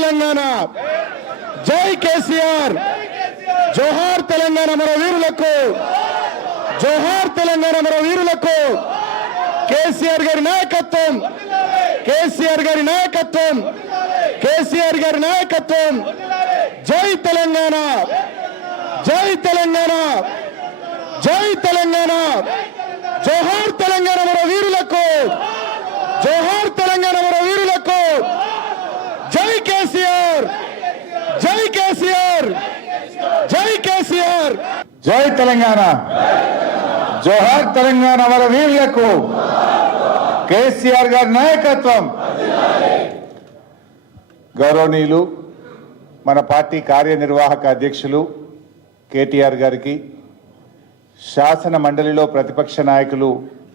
తెలంగాణ, జై కేసీఆర్, జోహార్ తెలంగాణ మన వీరులకు, జోహార్ తెలంగాణ మన వీరులకు. కేసీఆర్ గారి నాయకత్వం, కేసీఆర్ గారి నాయకత్వం, కేసీఆర్ గారి నాయకత్వం. జై తెలంగాణ, జై తెలంగాణ, జై తెలంగాణ. జోహార్ తెలంగాణ మన వీరులకు, జోహార్ తెలంగాణ మన వీరులకు. జై కేసీఆర్, జై కేసీఆర్, జై కేసీఆర్. జై తెలంగాణ, జోహార్ తెలంగాణ మన వీరులకు. కేసీఆర్ గారి నాయకత్వం. గౌరవనీయులు మన పార్టీ కార్యనిర్వాహక అధ్యక్షులు కేటీఆర్ గారికి, శాసన మండలిలో ప్రతిపక్ష నాయకులు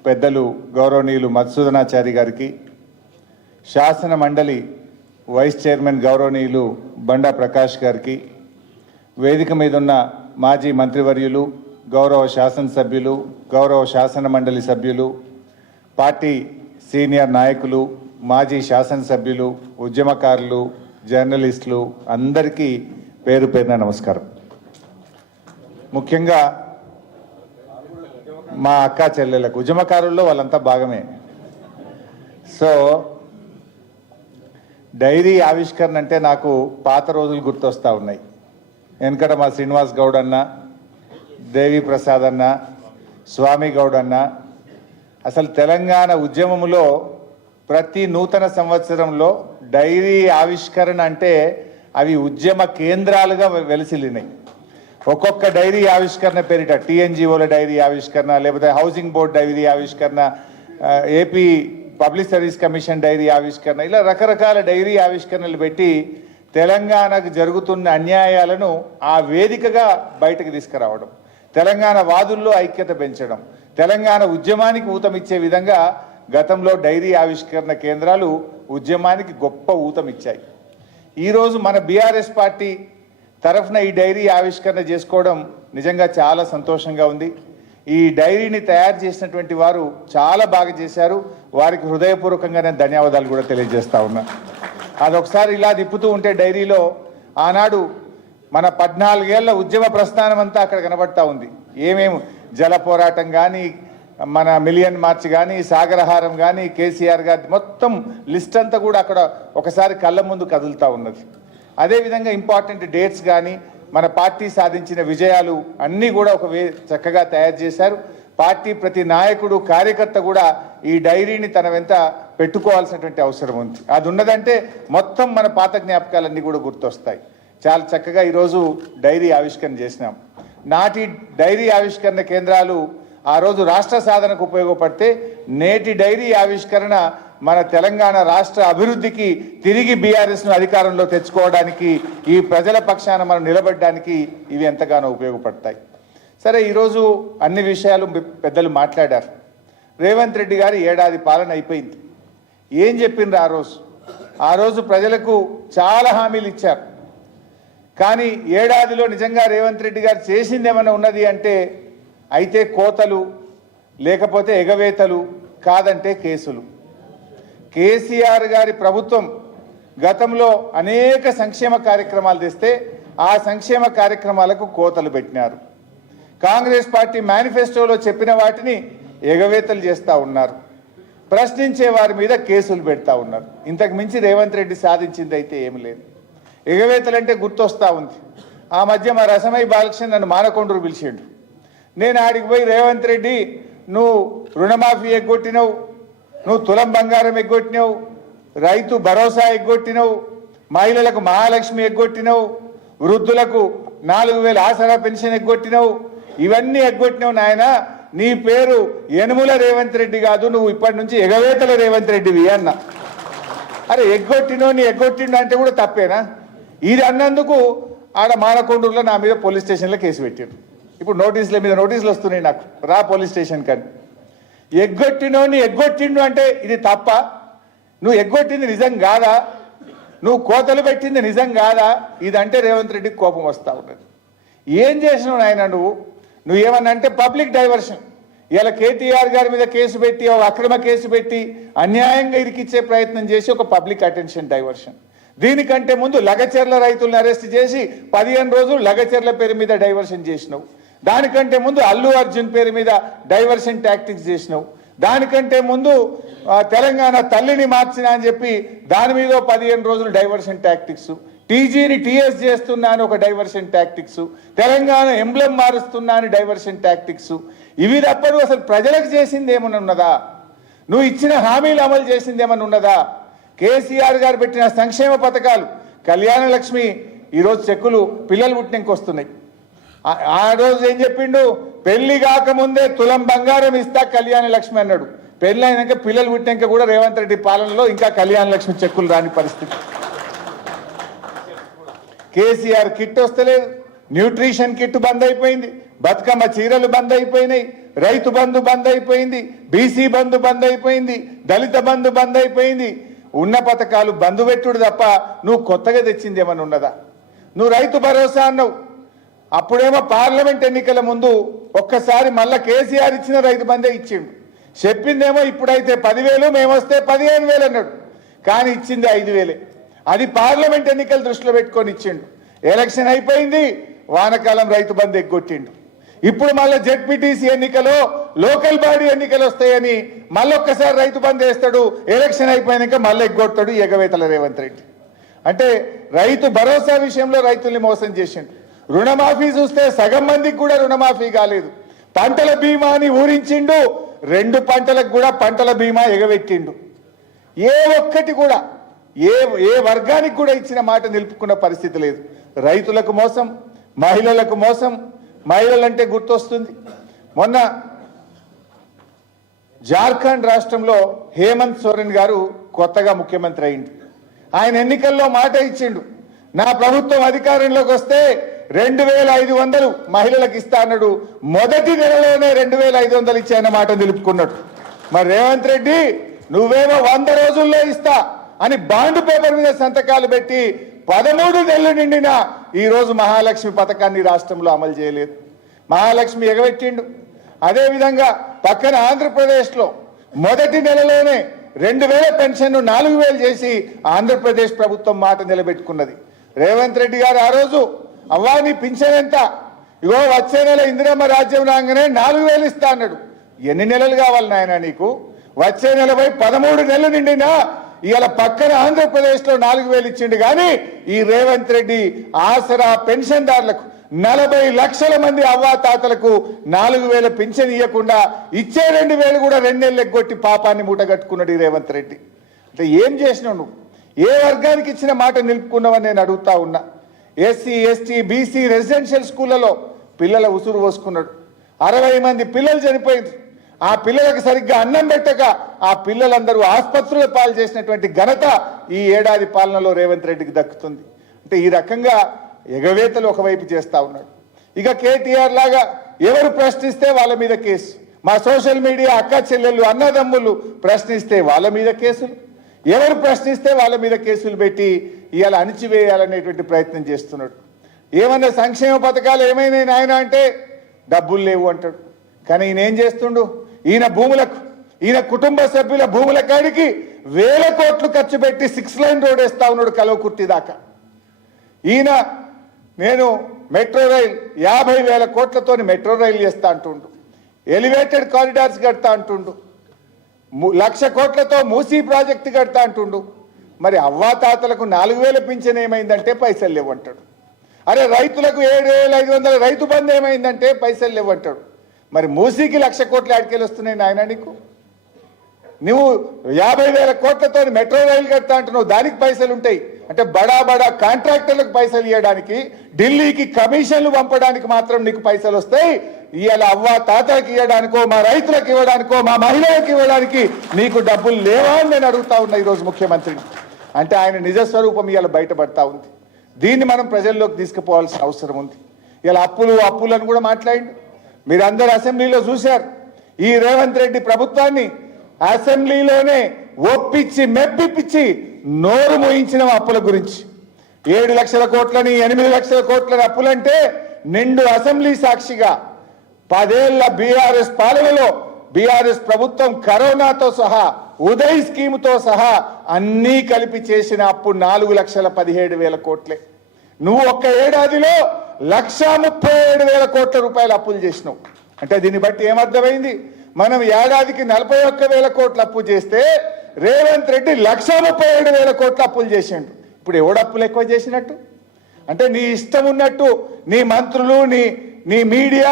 పెద్దలు గౌరవనీయులు మధుసూదనాచారి గారికి, శాసన మండలి వైస్ చైర్మన్ గౌరవనీయులు బండా ప్రకాష్ గారికి, వేదిక మీద ఉన్న మాజీ మంత్రివర్యులు, గౌరవ శాసనసభ్యులు, గౌరవ శాసన మండలి సభ్యులు, పార్టీ సీనియర్ నాయకులు, మాజీ శాసనసభ్యులు, ఉద్యమకారులు, జర్నలిస్టులు అందరికీ పేరు పేరున నమస్కారం. ముఖ్యంగా మా అక్క చెల్లెలకు, ఉద్యమకారుల్లో వాళ్ళంతా భాగమే. సో డైరీ ఆవిష్కరణ అంటే నాకు పాత రోజులు గుర్తొస్తూ ఉన్నాయి. వెనకట మా శ్రీనివాస్ గౌడ్ అన్న, దేవి ప్రసాద్ అన్న, స్వామి గౌడ్ అన్న, అసలు తెలంగాణ ఉద్యమంలో ప్రతి నూతన సంవత్సరంలో డైరీ ఆవిష్కరణ అంటే అవి ఉద్యమ కేంద్రాలుగా వెలిసిల్లినాయి. ఒక్కొక్క డైరీ ఆవిష్కరణ పేరిట టీఎన్జిఓల డైరీ ఆవిష్కరణ, లేకపోతే హౌసింగ్ బోర్డ్ డైరీ ఆవిష్కరణ, AP public service commission diary ఆవిష్కరణ, ఇలా రకరకాల డైరీ ఆవిష్కరణలు పెట్టి తెలంగాణకు జరుగుతున్న అన్యాయాలను ఆ వేదికగా బయటకు తీసుకురావడం, తెలంగాణ వాదుల్లో ఐక్యత పెంచడం, తెలంగాణ ఉద్యమానికి ఊతమిచ్చే విధంగా గతంలో డైరీ ఆవిష్కరణ కేంద్రాలు ఉద్యమానికి గొప్ప ఊతమిచ్చాయి. ఈరోజు మన బీఆర్ఎస్ పార్టీ తరఫున ఈ డైరీ ఆవిష్కరణ చేసుకోవడం నిజంగా చాలా సంతోషంగా ఉంది. ఈ డైరీని తయారు చేసినటువంటి వారు చాలా బాగా చేశారు. వారికి హృదయపూర్వకంగా నేను ధన్యవాదాలు కూడా తెలియజేస్తా ఉన్నా. అదొకసారి ఇలా తిప్పుతూ ఉంటే డైరీలో ఆనాడు మన 14 ఏళ్ల ఉద్యమ ప్రస్థానం అంతా అక్కడ కనబడతా ఉంది. ఏమేమి జల పోరాటం కానీ, మన మిలియన్ మార్చ్ కానీ, సాగరహారం కానీ, కేసీఆర్ గారి మొత్తం లిస్ట్ అంతా కూడా అక్కడ ఒకసారి కళ్ళ ముందు కదులుతూ ఉన్నది. అదేవిధంగా ఇంపార్టెంట్ డేట్స్ కానీ, మన పార్టీ సాధించిన విజయాలు అన్నీ కూడా చక్కగా తయారు చేశారు. పార్టీ ప్రతి నాయకుడు, కార్యకర్త కూడా ఈ డైరీని తన వెంట పెట్టుకోవాల్సినటువంటి అవసరం ఉంది. అది ఉన్నదంటే మొత్తం మన పాత జ్ఞాపకాలన్నీ కూడా గుర్తొస్తాయి. చాలా చక్కగా ఈరోజు డైరీ ఆవిష్కరణ చేసినాం. నాటి డైరీ ఆవిష్కరణ కేంద్రాలు ఆ రోజు రాష్ట్ర సాధనకు ఉపయోగపడితే, నేటి డైరీ ఆవిష్కరణ మన తెలంగాణ రాష్ట్ర అభివృద్ధికి, తిరిగి బీఆర్ఎస్ను అధికారంలో తెచ్చుకోవడానికి, ఈ ప్రజల పక్షాన మనం నిలబడడానికి ఇవి ఎంతగానో ఉపయోగపడతాయి. సరే, ఈరోజు అన్ని విషయాలు పెద్దలు మాట్లాడారు. రేవంత్ రెడ్డి గారి ఏడాది పాలన అయిపోయింది. ఏం చెప్పిండ్రు ఆ రోజు ప్రజలకు చాలా హామీలు ఇచ్చారు. కానీ ఏడాదిలో నిజంగా రేవంత్ రెడ్డి గారు చేసింది ఏమైనా ఉన్నది అంటే, అయితే కోతలు, లేకపోతే ఎగవేతలు, కాదంటే కేసులు. కేసీఆర్ గారి ప్రభుత్వం గతంలో అనేక సంక్షేమ కార్యక్రమాలు తెస్తే ఆ సంక్షేమ కార్యక్రమాలకు కోతలు పెట్టినారు. కాంగ్రెస్ పార్టీ మేనిఫెస్టోలో చెప్పిన వాటిని ఎగవేతలు చేస్తూ ఉన్నారు. ప్రశ్నించే వారి మీద కేసులు పెడతా ఉన్నారు. ఇంతకు మించి రేవంత్ రెడ్డి సాధించింది అయితే ఏమి లేదు. ఎగవేతలంటే గుర్తొస్తూ ఉంది. ఆ మధ్య మా రసమై బాలకృష్ణ నన్ను మానకొండూరు పిలిచిండు. నేను ఆడికి పోయి, రేవంత్ రెడ్డి నువ్వు రుణమాఫీ ఎగ్గొట్టినవు, నువ్వు తులం బంగారం ఎగ్గొట్టినవు, రైతు భరోసా ఎగ్గొట్టినవు, మహిళలకు మహాలక్ష్మి ఎగ్గొట్టినవు, వృద్ధులకు 4000 ఆసరా పెన్షన్ ఎగ్గొట్టినవు, ఇవన్నీ ఎగ్గొట్టినవు నాయన. నీ పేరు యనుమల రేవంత్ రెడ్డి కాదు, నువ్వు ఇప్పటి నుంచి ఎగవేతల రేవంత్ రెడ్డివి అన్న. అరే, ఎగ్గొట్టిండు అంటే కూడా తప్పేనా? ఇది అన్నందుకు ఆడ మానకొండూరులో నా మీద పోలీస్ స్టేషన్లో కేసు పెట్టారు. ఇప్పుడు నోటీసుల మీద నోటీసులు వస్తున్నాయి నాకు, రా పోలీస్ స్టేషన్ కానీ. ఎగ్గొట్టిండు అంటే ఇది తప్ప? నువ్వు ఎగ్గొట్టింది నిజం కాదా? నువ్వు కోతలు పెట్టింది నిజం కాదా? ఇదంటే రేవంత్ రెడ్డికి కోపం వస్తూ ఉన్నది. ఏం చేసినావు నాయన నువ్వేమన్నా అంటే పబ్లిక్ డైవర్షన్. ఇలా కేటీఆర్ గారి మీద కేసు పెట్టి, ఒక అక్రమ కేసు పెట్టి అన్యాయంగా ఇరికిచ్చే ప్రయత్నం చేసి ఒక పబ్లిక్ అటెన్షన్ డైవర్షన్. దీనికంటే ముందు లగచెర్ల రైతులను అరెస్ట్ చేసి 15 రోజులు లగచెర్ల పేరు మీద డైవర్షన్ చేసినావు. దానికంటే ముందు అల్లు అర్జున్ పేరు మీద డైవర్షన్ టాక్టిక్స్ చేసినావు. దానికంటే ముందు తెలంగాణ తల్లిని మార్చిన అని చెప్పి దాని మీద 15 రోజులు డైవర్షన్ టాక్టిక్స్, టీజీని టీఎస్ చేస్తున్నా అని ఒక డైవర్షన్ టాక్టిక్స్, తెలంగాణ ఎంబ్లెం మారుస్తున్నా అని డైవర్షన్ టాక్టిక్స్. ఇవి తప్పదు. అసలు ప్రజలకు చేసింది ఏమన్నా ఉన్నదా? నువ్వు ఇచ్చిన హామీలు అమలు చేసింది ఏమన్నా ఉన్నదా? కేసీఆర్ గారు పెట్టిన సంక్షేమ పథకాలు, కళ్యాణ లక్ష్మి ఈరోజు చెక్కులు పిల్లలు పుట్టినకి వస్తున్నాయి. ఆ రోజు ఏం చెప్పిండు? పెళ్లి కాకముందే తులం బంగారం ఇస్తా కళ్యాణ లక్ష్మి అన్నాడు. పెళ్లి అయినాక పిల్లలు పుట్టినాక కూడా రేవంత్ రెడ్డి పాలనలో ఇంకా కళ్యాణ లక్ష్మి చెక్కులు రాని పరిస్థితి. కేసీఆర్ కిట్ వస్తలేదు, న్యూట్రిషన్ కిట్ బంద్ అయిపోయింది, బతుకమ్మ చీరలు బంద్ అయిపోయినాయి, రైతు బంధు బంద్ అయిపోయింది, బీసీ బంధు బంద్ అయిపోయింది, దళిత బంధు బంద్ అయిపోయింది. ఉన్న పథకాలు బంధు పెట్టుడు తప్ప నువ్వు కొత్తగా తెచ్చింది ఏమన్నా ఉన్నదా? నువ్వు రైతు భరోసా అన్నావు. అప్పుడేమో పార్లమెంట్ ఎన్నికల ముందు ఒక్కసారి మళ్ళా కేసీఆర్ ఇచ్చిన రైతు బంధే ఇచ్చిండు. చెప్పిందేమో ఇప్పుడైతే 10,000 మేమొస్తే 15,000 అన్నాడు. కానీ ఇచ్చింది 5,000. అది పార్లమెంట్ ఎన్నికలు దృష్టిలో పెట్టుకొని ఇచ్చిండు. ఎలక్షన్ అయిపోయింది, వానకాలం రైతు బంధు ఎగ్గొట్టిండు. ఇప్పుడు మళ్ళీ జెడ్పీటీసీ ఎన్నికలో లోకల్ బాడీ ఎన్నికలు వస్తాయని మళ్ళొక్కసారి రైతు బంధు వేస్తాడు. ఎలక్షన్ అయిపోయాక మళ్ళీ ఎగ్గొడతాడు ఎగవేతల రేవంత్ రెడ్డి. అంటే రైతు భరోసా విషయంలో రైతుల్ని మోసం చేసిండు. రుణమాఫీ చూస్తే సగం మందికి కూడా రుణమాఫీ కాలేదు. పంటల బీమాని ఊరించిండు, 2 పంటలకు కూడా పంటల బీమా ఎగబెట్టిండు. ఏ ఒక్కటి కూడా ఏ వర్గానికి కూడా ఇచ్చిన మాట నిలుపుకున్న పరిస్థితి లేదు. రైతులకు మోసం, మహిళలకు మోసం. మహిళలంటే గుర్తొస్తుంది, మొన్న జార్ఖండ్ రాష్ట్రంలో హేమంత్ సోరెన్ గారు కొత్తగా ముఖ్యమంత్రి అయింది. ఆయన ఎన్నికల్లో మాట ఇచ్చిండు, నా ప్రభుత్వం అధికారంలోకి వస్తే 2,500 మహిళలకు ఇస్తా అన్నాడు. మొదటి నెలలోనే 2,500 ఇచ్చాయన్న మాట నిలుపుకున్నాడు. మరి రేవంత్ రెడ్డి నువ్వేమో 100 రోజుల్లో ఇస్తా అని బాండ్ పేపర్ మీద సంతకాలు పెట్టి 13 నెలలు నిండినా ఈరోజు మహాలక్ష్మి పథకాన్ని రాష్ట్రంలో అమలు చేయలేదు. మహాలక్ష్మి ఎగబెట్టిండు. అదేవిధంగా పక్కన ఆంధ్రప్రదేశ్లో మొదటి నెలలోనే 2,000 పెన్షన్ 4,000 చేసి ఆంధ్రప్రదేశ్ ప్రభుత్వం మాట నిలబెట్టుకున్నది. రేవంత్ రెడ్డి గారు ఆ రోజు అవ్వా నీ పింఛన్ ఎంత? ఇగో వచ్చే నెల ఇందిరమ్మ రాజ్యం రాగానే 4,000 ఇస్తా అన్నాడు. ఎన్ని నెలలు కావాలి నాయన నీకు? వచ్చే నెలపై 13 నెలలు నిండినా ఇవాళ పక్కన ఆంధ్రప్రదేశ్లో 4,000 ఇచ్చిండు. కానీ ఈ రేవంత్ రెడ్డి ఆసరా పెన్షన్దారులకు 40 లక్షల మంది అవ్వాతాతలకు 4,000 పింఛన్ ఇవ్వకుండా ఇచ్చే 2,000 కూడా 2 నెలలు ఎగ్గొట్టి పాపాన్ని మూటగట్టుకున్నాడు ఈ రేవంత్ రెడ్డి. అంటే ఏం చేసినావు నువ్వు? ఏ వర్గానికి ఇచ్చిన మాట నిలుపుకున్నావని నేను అడుగుతా ఉన్నా. ఎస్సీ ఎస్టీ బీసీ రెసిడెన్షియల్ స్కూళ్లలో పిల్లల ఉసురు పోసుకున్నాడు. 60 మంది పిల్లలు చనిపోయింది. ఆ పిల్లలకు సరిగ్గా అన్నం పెట్టక ఆ పిల్లలందరూ ఆసుపత్రుల పాలు చేసినటువంటి ఘనత ఈ ఏడాది పాలనలో రేవంత్ రెడ్డికి దక్కుతుంది. అంటే ఈ రకంగా ఎగవేతలు ఒకవైపు చేస్తా ఉన్నాడు. ఇక కేటీఆర్ లాగా ఎవరు ప్రశ్నిస్తే వాళ్ళ మీద కేసు, మా సోషల్ మీడియా అక్క చెల్లెళ్ళు అన్నదమ్ములు ప్రశ్నిస్తే వాళ్ళ మీద కేసులు, ఎవరు ప్రశ్నిస్తే వాళ్ళ మీద కేసులు పెట్టి ఇవాళ అణిచివేయాలనేటువంటి ప్రయత్నం చేస్తున్నాడు. ఏమన్నా సంక్షేమ పథకాలు ఏమైనా నాయన అంటే డబ్బులు లేవు అంటాడు. కానీ ఈయన ఏం చేస్తుండు? ఈయన భూములకు, ఈయన కుటుంబ సభ్యుల భూముల కాడికి 1,000 కోట్లు ఖర్చు పెట్టి 6 లైన్ రోడ్ వేస్తా ఉన్నాడు కలవకుర్తి దాకా. ఈయన నేను మెట్రో రైల్ 50,000 కోట్లతోని మెట్రో రైలు చేస్తా అంటుండు, ఎలివేటెడ్ కారిడార్స్ కడతా అంటుండు, 1,00,000 కోట్లతో మూసీ ప్రాజెక్టు కడతా అంటుండు. మరి అవ్వాతాతలకు 4,000 పింఛన్ ఏమైందంటే పైసలు లేవంటాడు. అరే రైతులకు 7,500 రైతు బంధు ఏమైందంటే పైసలు లేవంటాడు. మరి మూసీకి 1,00,000 కోట్లు ఆడికెళ్ళి వస్తున్నాయి నాయన నీకు? నువ్వు 50,000 కోట్లతో మెట్రో రైలు కడతా అంటున్నావు, దానికి పైసలు ఉంటాయి. అంటే బడా బడా కాంట్రాక్టర్లకు పైసలు ఇవ్వడానికి, ఢిల్లీకి కమిషన్లు పంపడానికి మాత్రం నీకు పైసలు వస్తాయి. ఇవాళ అవ్వ తాతలకు ఇవ్వడానికో, మా రైతులకు ఇవ్వడానికో, మా మహిళలకు ఇవ్వడానికి నీకు డబ్బులు లేవా అని నేను అడుగుతా ఉన్నా ఈరోజు ముఖ్యమంత్రిని. అంటే ఆయన నిజస్వరూపం ఇవాళ బయటపడతా ఉంది. దీన్ని మనం ప్రజల్లోకి తీసుకుపోవాల్సిన అవసరం ఉంది. ఇలా అప్పులను కూడా మాట్లాడిండు. మీరందరూ అసెంబ్లీలో చూశారు. ఈ రేవంత్ రెడ్డి ప్రభుత్వాన్ని అసెంబ్లీలోనే ఒప్పించి మెప్పిపించి నోరు మోయించిన అప్పుల గురించి 7 లక్షల కోట్లని 8 లక్షల కోట్లని అప్పులంటే నిండు అసెంబ్లీ సాక్షిగా 10 ఏళ్ల బీఆర్ఎస్ పాలనలో బీఆర్ఎస్ ప్రభుత్వం కరోనాతో సహా ఉదయ్ స్కీమ్తో సహా అన్నీ కలిపి చేసిన అప్పు 4,17,000 కోట్లే. నువ్వు ఒక్క ఏడాదిలో 1,37,000 కోట్ల రూపాయల అప్పులు చేసినావు. అంటే దీన్ని బట్టి ఏమర్థమైంది? మనం ఏడాదికి 41,000 కోట్ల అప్పు చేస్తే రేవంత్ రెడ్డి 1,37,000 కోట్ల అప్పులు చేసిండు. ఇప్పుడు ఎవడు అప్పులు ఎక్కువ చేసినట్టు? అంటే నీ ఇష్టం ఉన్నట్టు నీ మంత్రులు నీ మీడియా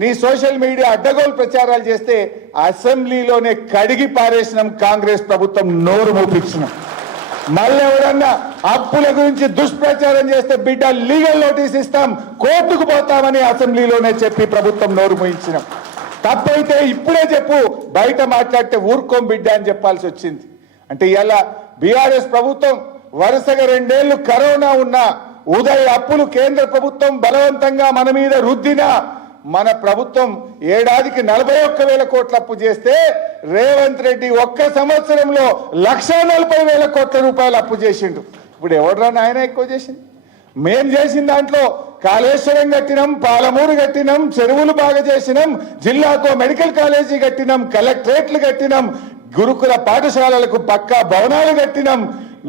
నీ సోషల్ మీడియా అడ్డగోలు ప్రచారాలు చేస్తే అసెంబ్లీలోనే కడిగి పారేసినాం. కాంగ్రెస్ ప్రభుత్వం నోరు మూపించినాం. మళ్ళీ ఎవరన్నా అప్పుల గురించి దుష్ప్రచారం చేస్తే బిడ్డ లీగల్ నోటీస్ ఇస్తాం, కోర్టుకు పోతామని అసెంబ్లీలోనే చెప్పి ప్రభుత్వం నోరు మూయించినాం. తప్పైతే ఇప్పుడే చెప్పు, బయట మాట్లాడితే ఊరుకోం బిడ్డ అని చెప్పాల్సి వచ్చింది. అంటే ఇలా బీఆర్ఎస్ ప్రభుత్వం వరుసగా 2 ఏళ్లు కరోనా ఉన్నా ఉదయ్ అప్పులు కేంద్ర ప్రభుత్వం బలవంతంగా మన మీద రుద్దినా మన ప్రభుత్వం ఏడాదికి 41,000 కోట్ల అప్పు చేస్తే రేవంత్ రెడ్డి ఒక్క సంవత్సరంలో 1,40,000 కోట్ల రూపాయలు అప్పు చేసిండు. ఇప్పుడు ఎవడ్రా నాయన ఎక్కువ చేసింది? మేం చేసిన దాంట్లో కాళేశ్వరం కట్టినాం, పాలమూరు కట్టినాం, చెరువులు బాగా చేసినాం, జిల్లాకు మెడికల్ కాలేజీ కట్టినాం, కలెక్టరేట్లు కట్టినాం, గురుకుల పాఠశాలలకు పక్కా భవనాలు కట్టినాం,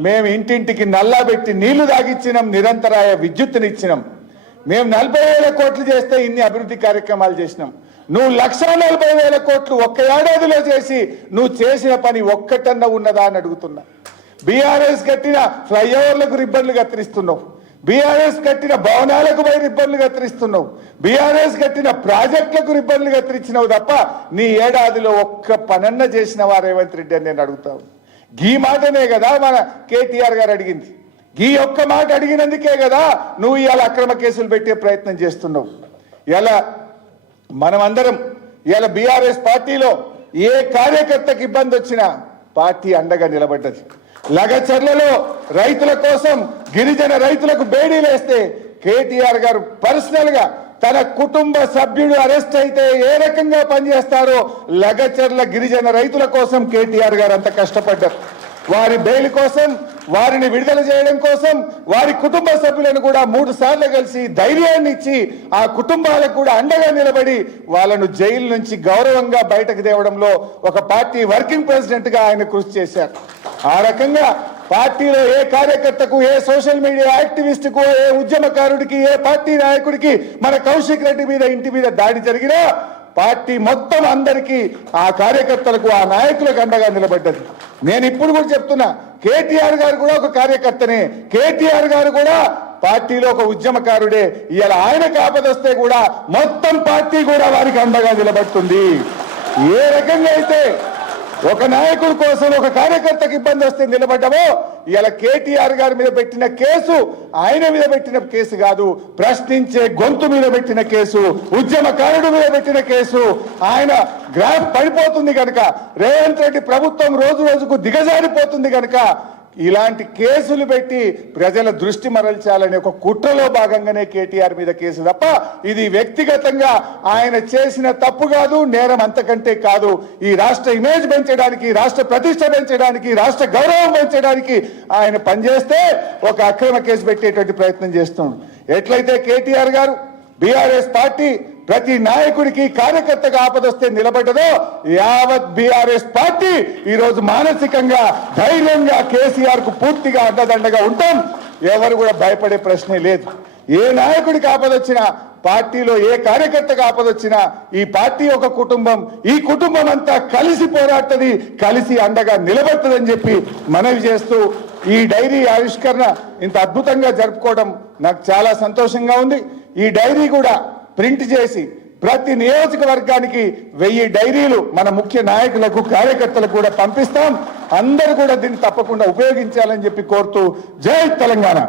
మేము ఇంటింటికి నల్లా పెట్టి నీళ్లు తాగిచ్చినాం, నిరంతరాయ విద్యుత్తునిచ్చినాం. మేము 40,000 కోట్లు చేస్తే ఇన్ని అభివృద్ధి కార్యక్రమాలు చేసినాం. నువ్వు 1,40,000 కోట్లు ఒక్క ఏడాదిలో చేసి నువ్వు చేసిన పని ఒక్కటన్నా ఉన్నదా అని అడుగుతున్నా. బీఆర్ఎస్ కట్టిన ఫ్లైఓవర్లకు రిబ్బన్లు కత్తిరిస్తున్నావు, బీఆర్ఎస్ కట్టిన భవనాలకు పోయి రిబ్బన్లు కత్తిరిస్తున్నావు, బీఆర్ఎస్ కట్టిన ప్రాజెక్టులకు రిబ్బన్లు కత్తిరించినావు తప్ప నీ ఏడాదిలో ఒక్క పనన్న చేసినవా రేవంత్ రెడ్డి అని నేను అడుగుతావు. గీ మాటనే కదా మన కేటీఆర్ గారు అడిగింది. ఈ ఒక్క మాట అడిగినందుకే కదా నువ్వు ఇవాళ అక్రమ కేసులు పెట్టే ప్రయత్నం చేస్తున్నావు. ఇలా మనమందరం ఇవాళ బీఆర్ఎస్ పార్టీలో ఏ కార్యకర్తకు ఇబ్బంది వచ్చినా పార్టీ అండగా నిలబడ్డది. లగచర్లలో రైతుల కోసం గిరిజన రైతులకు బేడీలేస్తే కేటీఆర్ గారు పర్సనల్ గా తన కుటుంబ సభ్యుడు అరెస్ట్ అయితే ఏ రకంగా పనిచేస్తారో లగచర్ల గిరిజన రైతుల కోసం కేటీఆర్ గారు అంత కష్టపడ్డారు. వారి బెయిల్ కోసం, వారిని విడుదల చేయడం కోసం వారి కుటుంబ సభ్యులను కూడా 3 సార్లు కలిసి ధైర్యాన్ని ఇచ్చి ఆ కుటుంబాలకు కూడా అండగా నిలబడి వాళ్ళను జైలు నుంచి గౌరవంగా బయటకు తేవడంలో ఒక పార్టీ వర్కింగ్ ప్రెసిడెంట్ గా ఆయన కృషి చేశారు. ఆ రకంగా పార్టీలో ఏ కార్యకర్తకు, ఏ సోషల్ మీడియా యాక్టివిస్టుకు, ఏ ఉద్యమకారుడికి, ఏ పార్టీ నాయకుడికి మన కౌశిక్ రెడ్డి మీద ఇంటి మీద దాడి జరిగినా పార్టీ మొత్తం అందరికీ ఆ కార్యకర్తలకు, ఆ నాయకులకు అండగా నిలబడ్డది. నేను ఇప్పుడు కూడా చెప్తున్నా, కేటీఆర్ గారు కూడా ఒక కార్యకర్తనే, కేటీఆర్ గారు కూడా పార్టీలో ఒక ఉద్యమకారుడే. ఇవాళ ఆయనకు ఆపదొస్తే కూడా మొత్తం పార్టీ కూడా వారికి అండగా నిలబడుతుంది. ఏ రకంగా అయితే ఒక నాయకుడి కోసం, ఒక కార్యకర్తకు ఇబ్బంది వస్తే నిలబడ్డామో ఇలా కేటీఆర్ గారి మీద పెట్టిన కేసు ఆయన మీద పెట్టిన కేసు కాదు, ప్రశ్నించే గొంతు మీద పెట్టిన కేసు, ఉద్యమకారుడు మీద పెట్టిన కేసు. ఆయన గ్రాఫ్ పడిపోతుంది కనుక, రేవంత్ రెడ్డి ప్రభుత్వం రోజు రోజుకు దిగజారిపోతుంది కనుక ఇలాంటి కేసులు పెట్టి ప్రజల దృష్టి మరల్చాలనే ఒక కుట్రలో భాగంగానే కేటీఆర్ మీద కేసు తప్ప ఇది వ్యక్తిగతంగా ఆయన చేసిన తప్పు కాదు, నేరం అంతకంటే కాదు. ఈ రాష్ట్ర ఇమేజ్ పెంచడానికి, రాష్ట్ర ప్రతిష్ట పెంచడానికి, రాష్ట్ర గౌరవం పెంచడానికి ఆయన పనిచేస్తే ఒక అక్రమ కేసు పెట్టేటువంటి ప్రయత్నం చేస్తున్నాడు. ఎట్లయితే కేటీఆర్ గారు, బీఆర్ఎస్ పార్టీ ప్రతి నాయకుడికి, కార్యకర్తగా ఆపదొస్తే నిలబడ్డదో యావత్ బీఆర్ఎస్ పార్టీ ఈ రోజు మానసికంగా, ధైర్యంగా కేసీఆర్ కు పూర్తిగా అండదండగా ఉంటాం. ఎవరు కూడా భయపడే ప్రశ్నే లేదు. ఏ నాయకుడికి ఆపదొచ్చినా, పార్టీలో ఏ కార్యకర్తగా ఆపదొచ్చినా ఈ పార్టీ ఒక కుటుంబం, ఈ కుటుంబం అంతా కలిసి పోరాడుతుంది, కలిసి అండగా నిలబడుతుందని చెప్పి మనవి చేస్తూ ఈ డైరీ ఆవిష్కరణ ఇంత అద్భుతంగా జరుపుకోవడం నాకు చాలా సంతోషంగా ఉంది. ఈ డైరీ కూడా ప్రింట్ చేసి ప్రతి నియోజకవర్గానికి 1000 డైరీలు మన ముఖ్య నాయకులకు, కార్యకర్తలకు కూడా పంపిస్తాం. అందరూ కూడా దీన్ని తప్పకుండా ఉపయోగించాలని చెప్పి కోరుతూ జై తెలంగాణ.